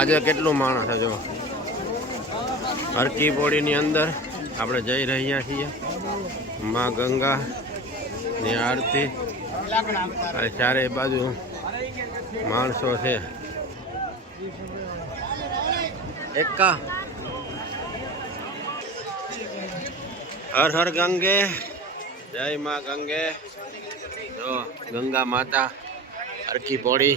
આજે કેટલું માણસ છે જો હરકી પોળીની અંદર આપણે જઈ રહ્યા છીએ માં ગંગા ની આરતી ચારે બાજુ માણસો છે એકા હર હર ગંગે જય માં ગંગે જો ગંગા માતા હરકી પોળી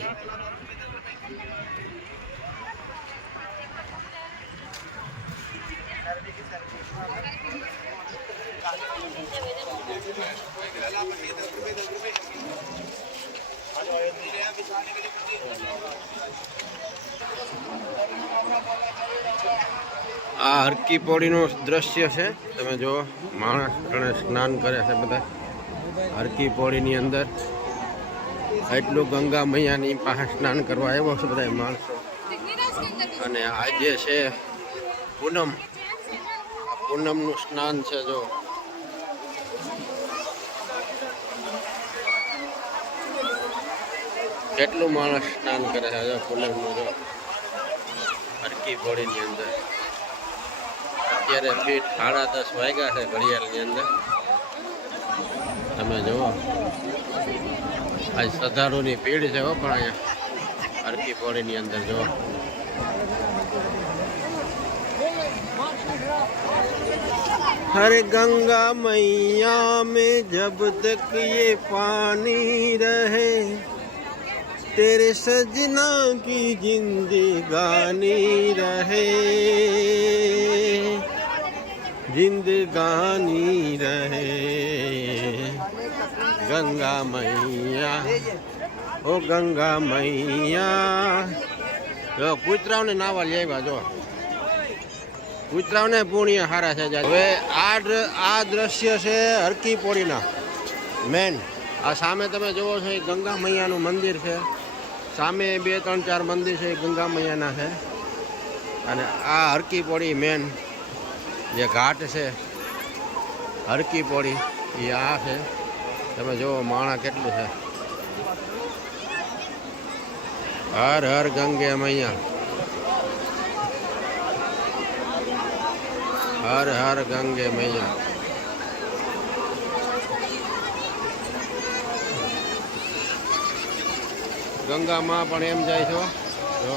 આ હરકી પોળીનું દ્રશ્ય છે તમે જો માણસ ઘણે સ્નાન કરે છે બધા હરકી પોળીની અંદર એટલું ગંગા મૈયાની પાસે સ્નાન કરવા આવ્યો છે બધા માણસો અને આજે છે પૂનમનું સ્નાન છે જો કેટલું માણસ સ્નાન કરે છે જો પૂનમનું જો હરકી પોળીની અંદર અત્યારે ફીટ 10:30 વાગ્યા છે ઘડિયાળની અંદર તમે જુઓ આજ શ્રદ્ધાળુની ભીડ છે પણ અહીંયા હરકી પોળીની અંદર જુઓ हरे गंगा मैया में जब तक ये पानी रहे तेरे सजना की जिंदगानी रहे जिंदगानी रहे गंगा मैया ओ गंगा मैया जो કૂતરાઓને નાવા લેવા જો કૂતરાઓને પુણ્ય સારા છે હવે આ દ્રશ્ય છે હરકી પોળીના મેન આ સામે તમે જોવો છો એ ગંગા મૈયાનું મંદિર છે સામે 2, 3, 4 મંદિર છે એ ગંગા મૈયાના છે અને આ હરકી પોળી મેન જે ઘાટ છે હરકી પોળી એ આ છે તમે જુઓ માણા કેટલું છે હર હર ગંગે મૈયા હર હર ગંગે મૈયા ગંગામાં પણ એમ જાય છો જો